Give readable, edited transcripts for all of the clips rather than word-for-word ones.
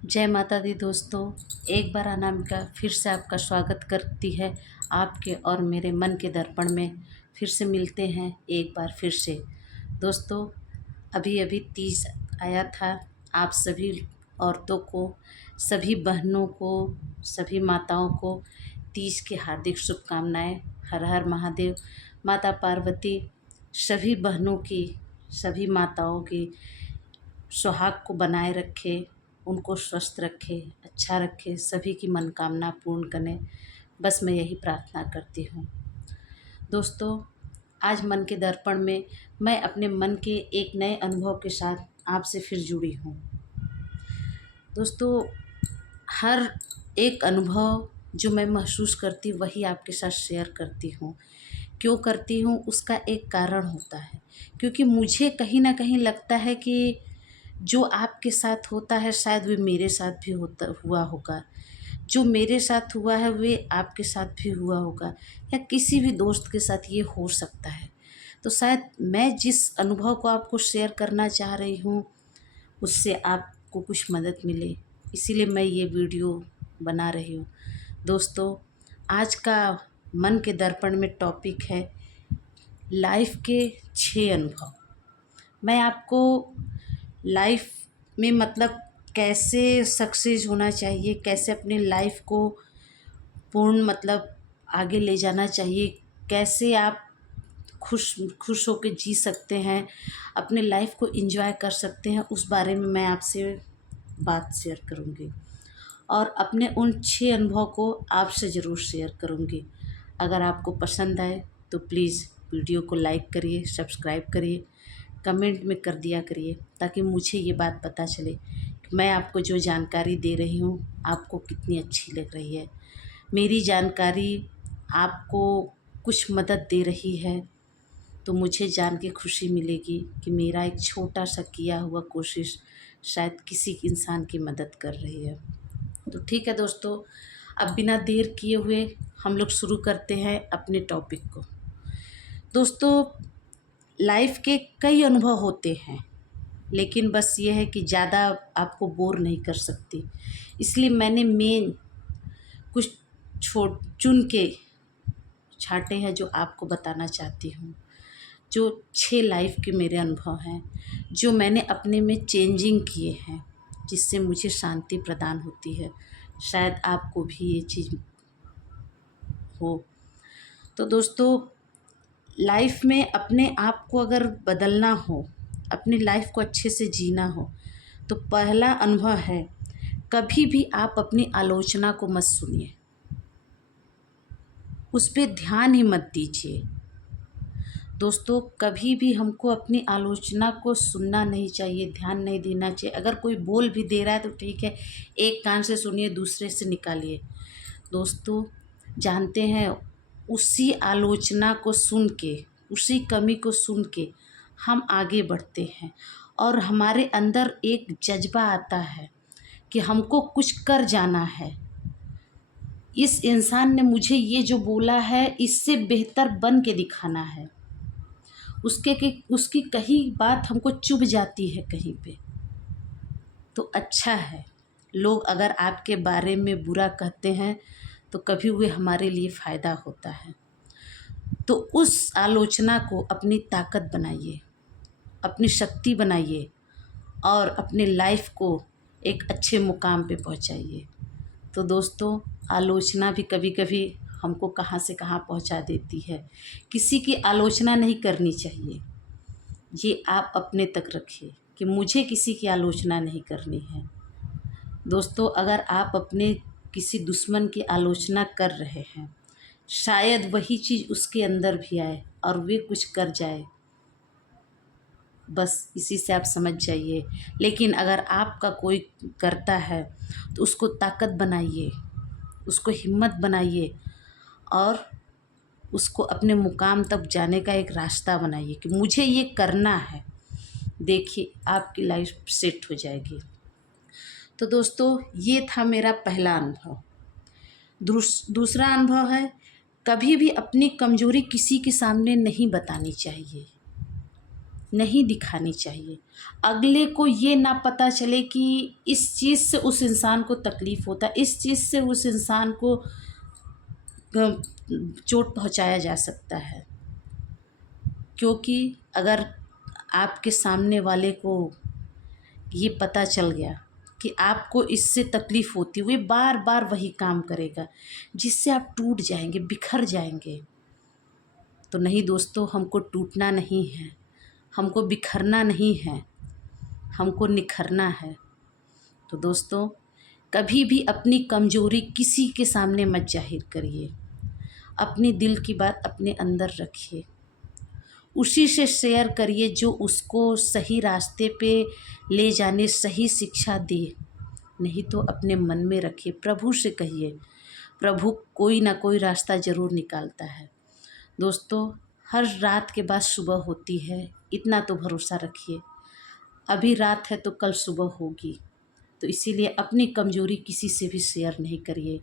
जय माता दी दोस्तों। एक बार अनामिका फिर से आपका स्वागत करती है आपके और मेरे मन के दर्पण में। फिर से मिलते हैं एक बार फिर से। दोस्तों, अभी अभी तीज आया था। आप सभी औरतों को, सभी बहनों को, सभी माताओं को तीज की हार्दिक शुभकामनाएं। हर हर महादेव। माता पार्वती सभी बहनों की, सभी माताओं की सुहाग को बनाए रखे, उनको स्वस्थ रखे, अच्छा रखे, सभी की मनोकामना पूर्ण करें। बस मैं यही प्रार्थना करती हूँ। दोस्तों, आज मन के दर्पण में मैं अपने मन के एक नए अनुभव के साथ आपसे फिर जुड़ी हूँ। दोस्तों, हर एक अनुभव जो मैं महसूस करती वही आपके साथ शेयर करती हूँ। क्यों करती हूँ, उसका एक कारण होता है। क्योंकि मुझे कहीं ना कहीं लगता है कि जो आपके साथ होता है शायद वे मेरे साथ भी हुआ होगा। जो मेरे साथ हुआ है वे आपके साथ भी हुआ होगा, या किसी भी दोस्त के साथ ये हो सकता है। तो शायद मैं जिस अनुभव को आपको शेयर करना चाह रही हूँ उससे आपको कुछ मदद मिले, इसीलिए मैं ये वीडियो बना रही हूँ। दोस्तों, आज का मन के दर्पण में टॉपिक है लाइफ के 6 अनुभव। मैं आपको लाइफ में मतलब कैसे सक्सेस होना चाहिए, कैसे अपनी लाइफ को पूर्ण मतलब आगे ले जाना चाहिए, कैसे आप खुश खुश होकर जी सकते हैं, अपने लाइफ को एंजॉय कर सकते हैं, उस बारे में मैं आपसे बात शेयर करूँगी। और अपने उन 6 अनुभव को आपसे ज़रूर शेयर करूँगी। अगर आपको पसंद आए तो प्लीज़ वीडियो को लाइक करिए, सब्सक्राइब करिए, कमेंट में कर दिया करिए, ताकि मुझे ये बात पता चले कि मैं आपको जो जानकारी दे रही हूँ आपको कितनी अच्छी लग रही है। मेरी जानकारी आपको कुछ मदद दे रही है तो मुझे जान के खुशी मिलेगी कि मेरा एक छोटा सा किया हुआ कोशिश शायद किसी इंसान की मदद कर रही है। तो ठीक है दोस्तों, अब बिना देर किए हुए हम लोग शुरू करते हैं अपने टॉपिक को। दोस्तों, लाइफ के कई अनुभव होते हैं, लेकिन बस ये है कि ज़्यादा आपको बोर नहीं कर सकती, इसलिए मैंने मेन कुछ छोट चुन के छाँटे हैं जो आपको बताना चाहती हूँ। जो 6 लाइफ के मेरे अनुभव हैं, जो मैंने अपने में चेंजिंग किए हैं, जिससे मुझे शांति प्रदान होती है। शायद आपको भी ये चीज़ हो। तो दोस्तों, लाइफ में अपने आप को अगर बदलना हो, अपनी लाइफ को अच्छे से जीना हो, तो पहला अनुभव है, कभी भी आप अपनी आलोचना को मत सुनिए, उस पर ध्यान ही मत दीजिए। दोस्तों, कभी भी हमको अपनी आलोचना को सुनना नहीं चाहिए, ध्यान नहीं देना चाहिए। अगर कोई बोल भी दे रहा है तो ठीक है, एक कान से सुनिए, दूसरे से निकालिए। दोस्तों, जानते हैं, उसी आलोचना को सुन के, उसी कमी को सुन के हम आगे बढ़ते हैं और हमारे अंदर एक जज्बा आता है कि हमको कुछ कर जाना है। इस इंसान ने मुझे ये जो बोला है इससे बेहतर बन के दिखाना है। उसकी कही बात हमको चुभ जाती है कहीं पे। तो अच्छा है, लोग अगर आपके बारे में बुरा कहते हैं तो कभी वे हमारे लिए फ़ायदा होता है। तो उस आलोचना को अपनी ताकत बनाइए, अपनी शक्ति बनाइए और अपने लाइफ को एक अच्छे मुकाम पे पहुंचाइए। तो दोस्तों, आलोचना भी कभी कभी हमको कहाँ से कहाँ पहुंचा देती है। किसी की आलोचना नहीं करनी चाहिए, ये आप अपने तक रखिए कि मुझे किसी की आलोचना नहीं करनी है। दोस्तों, अगर आप अपने किसी दुश्मन की आलोचना कर रहे हैं, शायद वही चीज़ उसके अंदर भी आए और वे कुछ कर जाए, बस इसी से आप समझ जाइए। लेकिन अगर आपका कोई करता है तो उसको ताकत बनाइए, उसको हिम्मत बनाइए और उसको अपने मुकाम तक जाने का एक रास्ता बनाइए कि मुझे ये करना है। देखिए, आपकी लाइफ सेट हो जाएगी। तो दोस्तों, ये था मेरा पहला अनुभव। दूसरा अनुभव है, कभी भी अपनी कमज़ोरी किसी के सामने नहीं बतानी चाहिए। नहीं दिखानी चाहिए। अगले को ये ना पता चले कि इस चीज़ से उस इंसान को तकलीफ़ होता है, इस चीज़ से उस इंसान को चोट पहुंचाया जा सकता है। क्योंकि अगर आपके सामने वाले को ये पता चल गया कि आपको इससे तकलीफ़ होती है, वो बार बार वही काम करेगा, जिससे आप टूट जाएंगे, बिखर जाएंगे। तो नहीं दोस्तों, हमको टूटना नहीं है, हमको बिखरना नहीं है, हमको निखरना है। तो दोस्तों, कभी भी अपनी कमज़ोरी किसी के सामने मत जाहिर करिए। अपने दिल की बात अपने अंदर रखिए, उसी से शेयर करिए जो उसको सही रास्ते पे ले जाने, सही शिक्षा दे। नहीं तो अपने मन में रखिए, प्रभु से कहिए, प्रभु कोई ना कोई रास्ता ज़रूर निकालता है। दोस्तों, हर रात के बाद सुबह होती है, इतना तो भरोसा रखिए। अभी रात है तो कल सुबह होगी। तो इसीलिए अपनी कमज़ोरी किसी से भी शेयर नहीं करिए,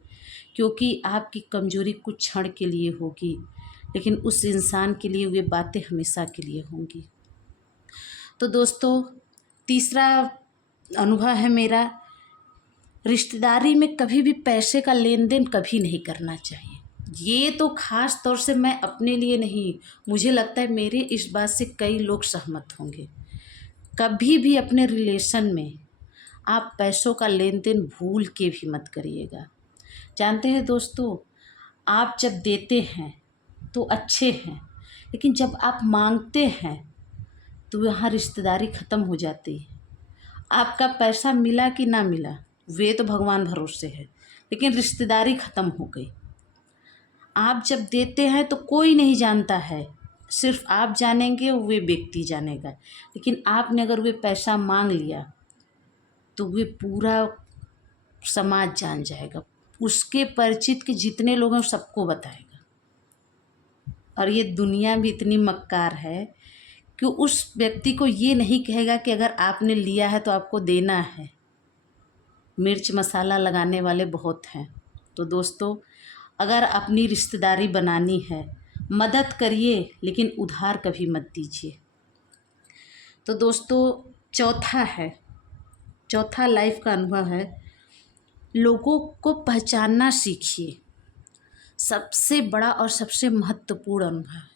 क्योंकि आपकी कमज़ोरी कुछ क्षण के लिए होगी, लेकिन उस इंसान के लिए वे बातें हमेशा के लिए होंगी। तो दोस्तों, तीसरा अनुभव है मेरा, रिश्तेदारी में कभी भी पैसे का लेन देन कभी नहीं करना चाहिए। ये तो ख़ास तौर से मैं अपने लिए नहीं, मुझे लगता है मेरे इस बात से कई लोग सहमत होंगे। कभी भी अपने रिलेशन में आप पैसों का लेन देन भूल के भी मत करिएगा। जानते हैं दोस्तों, आप जब देते हैं तो अच्छे हैं, लेकिन जब आप मांगते हैं तो यहाँ रिश्तेदारी ख़त्म हो जाती है। आपका पैसा मिला कि ना मिला वे तो भगवान भरोसे है, लेकिन रिश्तेदारी ख़त्म हो गई। आप जब देते हैं तो कोई नहीं जानता है, सिर्फ आप जानेंगे, वे व्यक्ति जानेगा। लेकिन आपने अगर वे पैसा मांग लिया तो वे पूरा समाज जान जाएगा, उसके परिचित के जितने लोग हैं सबको बताएगा। और ये दुनिया भी इतनी मक्कार है कि उस व्यक्ति को ये नहीं कहेगा कि अगर आपने लिया है तो आपको देना है। मिर्च मसाला लगाने वाले बहुत हैं। तो दोस्तों, अगर अपनी रिश्तेदारी बनानी है, मदद करिए, लेकिन उधार कभी मत दीजिए। तो दोस्तों, चौथा लाइफ का अनुभव है, लोगों को पहचानना सीखिए। सबसे बड़ा और सबसे महत्वपूर्ण अनुभव है।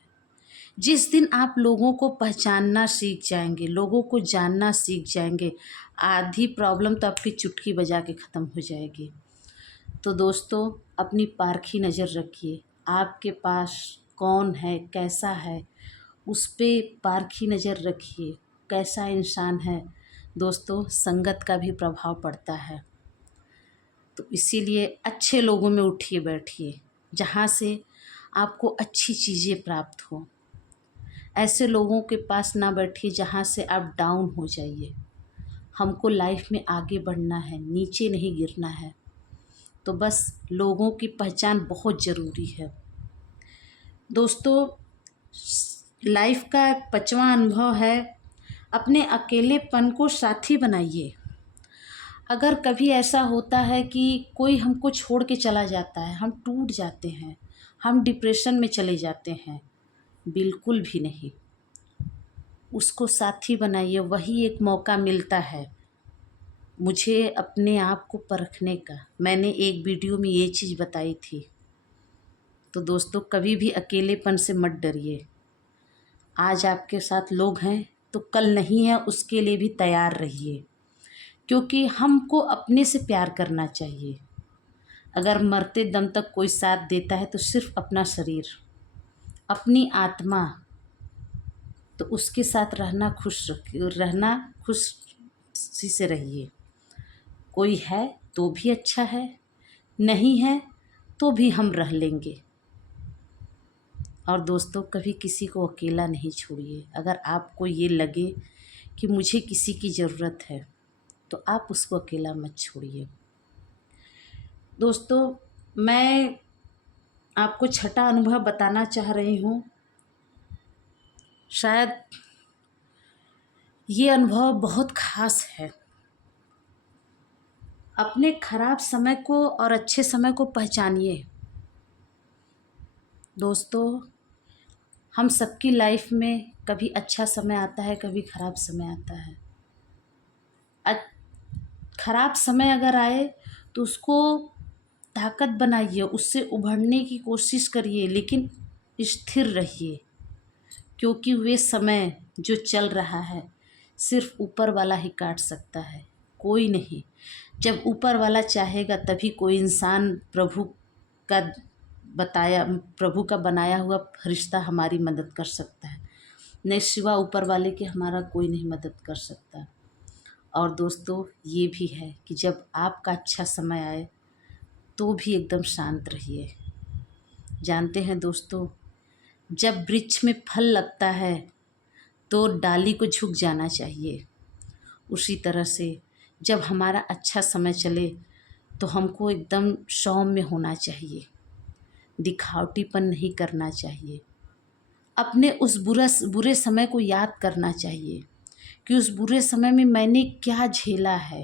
जिस दिन आप लोगों को पहचानना सीख जाएंगे, लोगों को जानना सीख जाएंगे, आधी प्रॉब्लम तो आपकी चुटकी बजा के ख़त्म हो जाएगी। तो दोस्तों, अपनी पारखी नज़र रखिए, आपके पास कौन है, कैसा है, उस पे पारखी नज़र रखिए, कैसा इंसान है। दोस्तों, संगत का भी प्रभाव पड़ता है। तो इसीलिए अच्छे लोगों में उठिए बैठिए, जहाँ से आपको अच्छी चीज़ें प्राप्त हो। ऐसे लोगों के पास ना बैठिए जहाँ से आप डाउन हो जाइए। हमको लाइफ में आगे बढ़ना है, नीचे नहीं गिरना है। तो बस लोगों की पहचान बहुत ज़रूरी है। दोस्तों, लाइफ का 5वां अनुभव है, अपने अकेलेपन को साथी बनाइए। अगर कभी ऐसा होता है कि कोई हमको छोड़ के चला जाता है, हम टूट जाते हैं, हम डिप्रेशन में चले जाते हैं, बिल्कुल भी नहीं। उसको साथी बनाइए, वही एक मौका मिलता है मुझे अपने आप को परखने का। मैंने एक वीडियो में ये चीज़ बताई थी। तो दोस्तों, कभी भी अकेलेपन से मत डरिए। आज आपके साथ लोग हैं तो कल नहीं है, उसके लिए भी तैयार रहिए, क्योंकि हमको अपने से प्यार करना चाहिए। अगर मरते दम तक कोई साथ देता है तो सिर्फ अपना शरीर, अपनी आत्मा, तो उसके साथ रहना खुशी से रहिए। कोई है तो भी अच्छा है, नहीं है तो भी हम रह लेंगे। और दोस्तों, कभी किसी को अकेला नहीं छोड़िए। अगर आपको ये लगे कि मुझे किसी की ज़रूरत है तो आप उसको अकेला मत छोड़िए। दोस्तों, मैं आपको 6ठा अनुभव बताना चाह रही हूँ। शायद ये अनुभव बहुत ख़ास है। अपने ख़राब समय को और अच्छे समय को पहचानिए। दोस्तों, हम सबकी लाइफ में कभी अच्छा समय आता है, कभी ख़राब समय आता है। ख़राब समय अगर आए तो उसको ताकत बनाइए, उससे उभरने की कोशिश करिए, लेकिन स्थिर रहिए, क्योंकि वे समय जो चल रहा है सिर्फ ऊपर वाला ही काट सकता है, कोई नहीं। जब ऊपर वाला चाहेगा तभी कोई इंसान का प्रभु का बनाया हुआ फरिश्ता हमारी मदद कर सकता है, नहीं सिवा ऊपर वाले के हमारा कोई नहीं मदद कर सकता। और दोस्तों ये भी है कि जब आपका अच्छा समय आए तो भी एकदम शांत रहिए। जानते हैं दोस्तों, जब वृक्ष में फल लगता है तो डाली को झुक जाना चाहिए। उसी तरह से जब हमारा अच्छा समय चले तो हमको एकदम सौम्य होना चाहिए, दिखावटीपन नहीं करना चाहिए। अपने उस बुरे समय को याद करना चाहिए कि उस बुरे समय में मैंने क्या झेला है,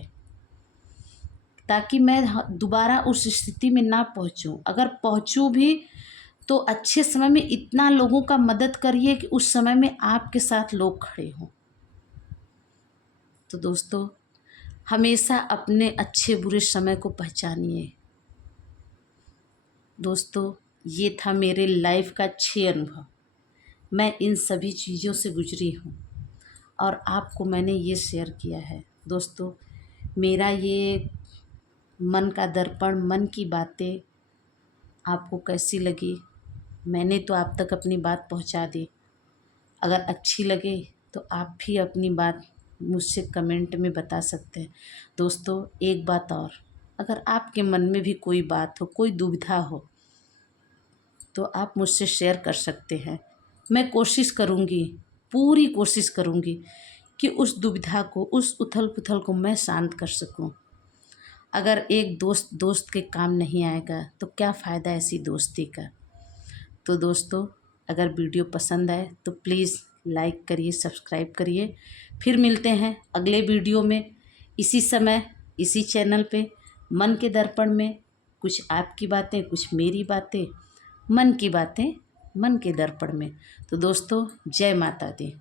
ताकि मैं दोबारा उस स्थिति में ना पहुंचूं। अगर पहुंचूं भी तो अच्छे समय में इतना लोगों का मदद करिए कि उस समय में आपके साथ लोग खड़े हों। तो दोस्तों, हमेशा अपने अच्छे बुरे समय को पहचानिए। दोस्तों, ये था मेरे लाइफ का 6 अनुभव। मैं इन सभी चीज़ों से गुजरी हूँ और आपको मैंने ये शेयर किया है। दोस्तों, मेरा ये मन का दर्पण, मन की बातें आपको कैसी लगी? मैंने तो आप तक अपनी बात पहुंचा दी। अगर अच्छी लगे तो आप भी अपनी बात मुझसे कमेंट में बता सकते हैं। दोस्तों, एक बात और, अगर आपके मन में भी कोई बात हो, कोई दुविधा हो, तो आप मुझसे शेयर कर सकते हैं। मैं कोशिश करूँगी, पूरी कोशिश करूँगी कि उस दुविधा को, उस उथल पुथल को मैं शांत कर सकूँ। अगर एक दोस्त के काम नहीं आएगा तो क्या फ़ायदा ऐसी दोस्ती का। तो दोस्तों, अगर वीडियो पसंद आए तो प्लीज़ लाइक करिए, सब्सक्राइब करिए। फिर मिलते हैं अगले वीडियो में, इसी समय, इसी चैनल पे, मन के दर्पण में। कुछ आपकी बातें, कुछ मेरी बातें, मन की बातें मन के दर्पण में। तो दोस्तों, जय माता दी।